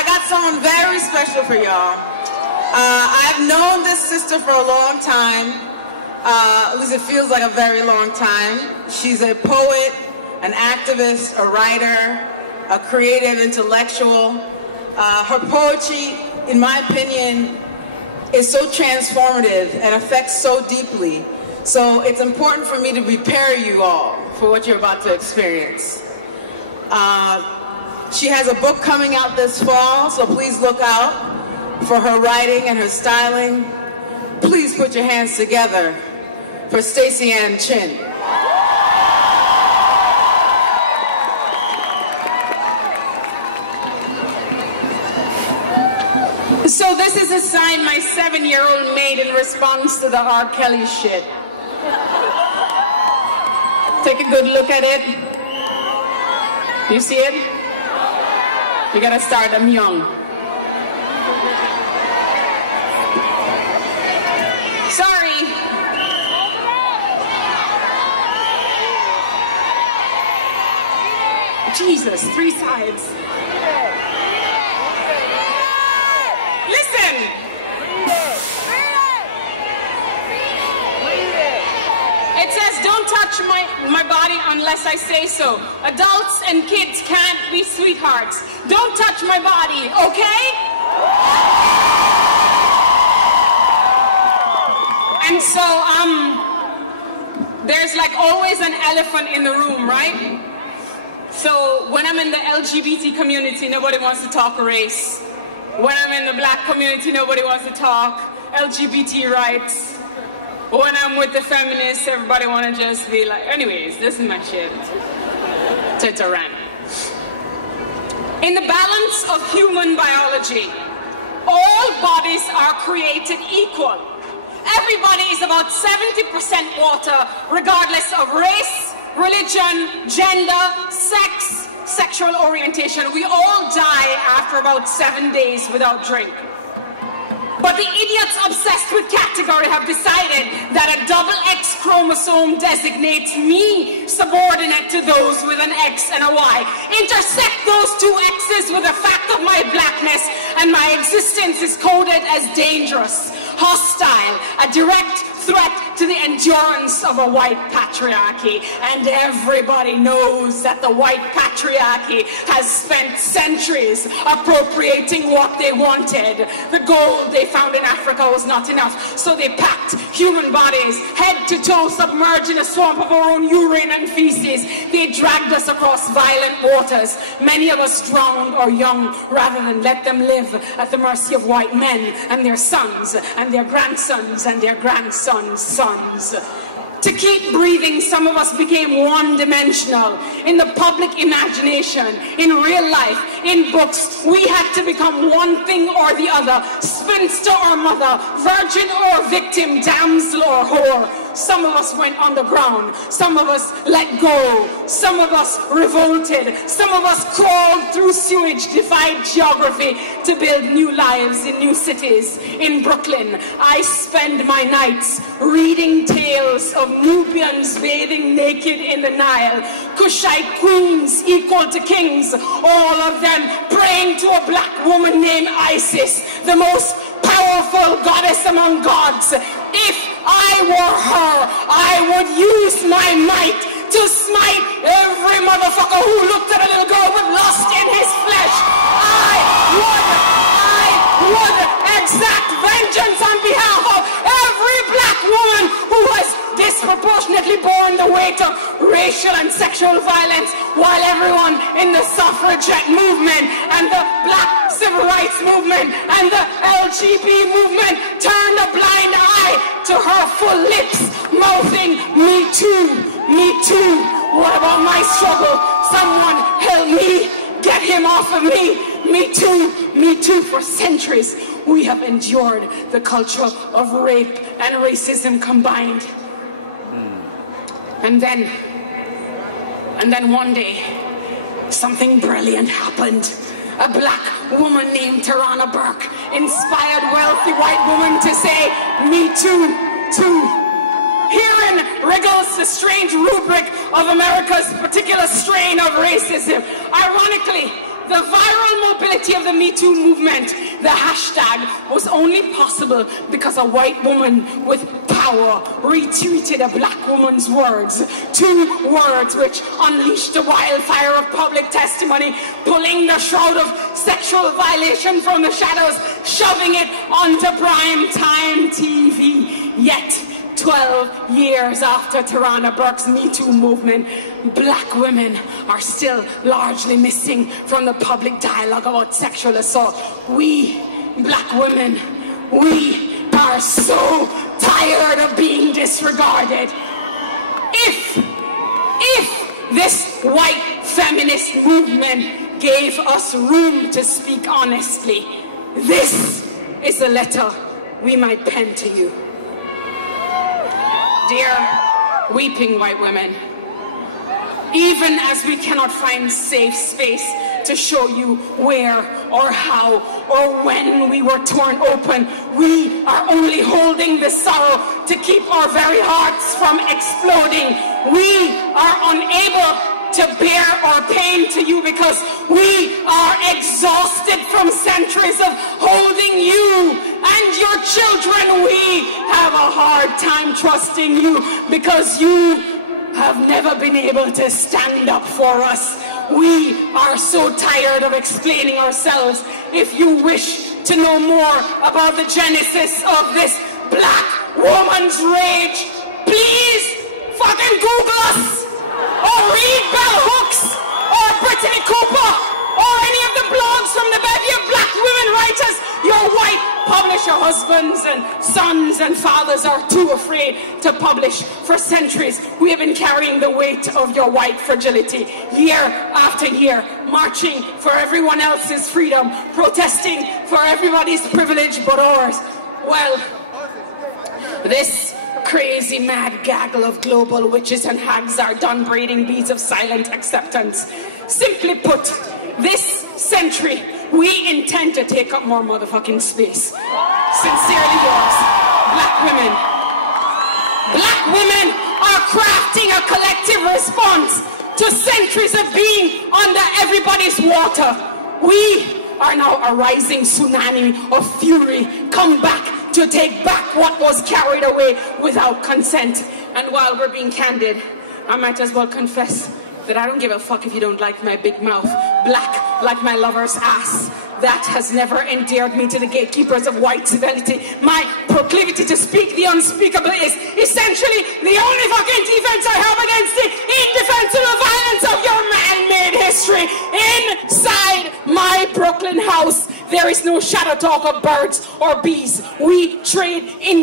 I got someone very special for y'all. I've known this sister for a long time. At least it feels like a very long time. She's a poet, an activist, a writer, a creative intellectual. Her poetry, in my opinion, is so transformative and affects so deeply. So it's important for me to prepare you all for what you're about to experience. She has a book coming out this fall, so please look out for her writing and her styling. Please put your hands together for Staceyann Chin. So this is a sign my 7-year-old made in response to the R. Kelly shit. Take a good look at it. You see it? You gotta start them young. Sorry. Jesus, 3 sides. Listen. It says, don't touch my body unless I say so. Adults and kids can't be sweethearts. Don't touch my body, okay? And so, there's like always an elephant in the room, right? So when I'm in the LGBT community, nobody wants to talk race. When I'm in the black community, nobody wants to talk LGBT rights. When I'm with the feminists, everybody want to just be like, anyways, this is my shit. It's a rant. In the balance of human biology, all bodies are created equal. Everybody is about 70% water, regardless of race, religion, gender, sex, sexual orientation. We all die after about 7 days without drink. But the idiots obsessed with category have decided that a double X chromosome designates me subordinate to those with an X and a Y. Intersect those 2 X's with the fact of my blackness, and my existence is coded as dangerous, hostile, a direct threat to the endurance of a white patriarchy. And everybody knows that the white patriarchy has spent centuries appropriating what they wanted. The gold they found in Africa was not enough, so they packed human bodies head to toe submerged in a swamp of our own urine and feces. They dragged us across violent waters, many of us drowned or young, rather than let them live at the mercy of white men and their sons and their grandsons and their grandsons' sons. To keep breathing, some of us became one-dimensional. In the public imagination, in real life, in books, we had to become one thing or the other, spinster or mother, virgin or victim, damsel or whore. Some of us went underground, some of us let go, some of us revolted, some of us crawled through sewage, defied geography to build new lives in new cities. In Brooklyn, I spend my nights reading tales of Nubians bathing naked in the Nile, Kushite queens equal to kings, all of them praying to a black woman named Isis, the most powerful goddess among gods. If I were her, I would use my might to smite every motherfucker who looked at a little girl with lust in his flesh. I would exact vengeance on behalf of every black woman who has disproportionately borne the weight of racial and sexual violence, while everyone in the suffragette movement and the black civil rights movement and the LGBT movement turned a blind eye to her full lips, mouthing, "Me too, me too. What about my struggle? Someone help me, get him off of me. Me too, me too." For centuries, we have endured the culture of rape and racism combined. And then one day, something brilliant happened. A black woman named Tarana Burke inspired wealthy white women to say, "Me too, too." Herein wriggles the strange rubric of America's particular strain of racism. Ironically, the viral mobility of the Me Too movement, the hashtag, was only possible because a white woman with power retweeted a black woman's words. 2 words which unleashed the wildfire of public testimony, pulling the shroud of sexual violation from the shadows, shoving it onto prime time TV. Yet, 12 years after Tarana Burke's Me Too movement, black women are still largely missing from the public dialogue about sexual assault. We, black women, we are so tired of being disregarded. If this white feminist movement gave us room to speak honestly, this is the letter we might pen to you. Dear weeping white women, even as we cannot find safe space to show you where or how or when we were torn open, we are only holding the sorrow to keep our very hearts from exploding. We are unable to bear our pain to you because we are exhausted from centuries of holding you and your children. We have a hard time trusting you because you have never been able to stand up for us. We are so tired of explaining ourselves. If you wish to know more about the genesis of this black woman's rage, please fucking Google us, or read Bell Hooks, or Brittany Cooper, or any of the blogs from the bevy of black women writers. Your white publisher husbands and sons and fathers are too afraid to publish. For centuries, we have been carrying the weight of your white fragility, year after year, marching for everyone else's freedom, protesting for everybody's privilege but ours. Well, this crazy mad gaggle of global witches and hags are done braiding beads of silent acceptance. Simply put, this century we intend to take up more motherfucking space. Sincerely yours, black women. Black women are crafting a collective response to centuries of being under everybody's water. We are now a rising tsunami of fury, come back to take back what was carried away without consent. And while we're being candid, I might as well confess that I don't give a fuck if you don't like my big mouth, black like my lover's ass. That has never endeared me to the gatekeepers of white civility. My proclivity to speak the unspeakable is essentially the only fucking defense I have against the indefensible violence of your man-made history. Inside my Brooklyn house, there is no shadow talk of birds or bees. We trade in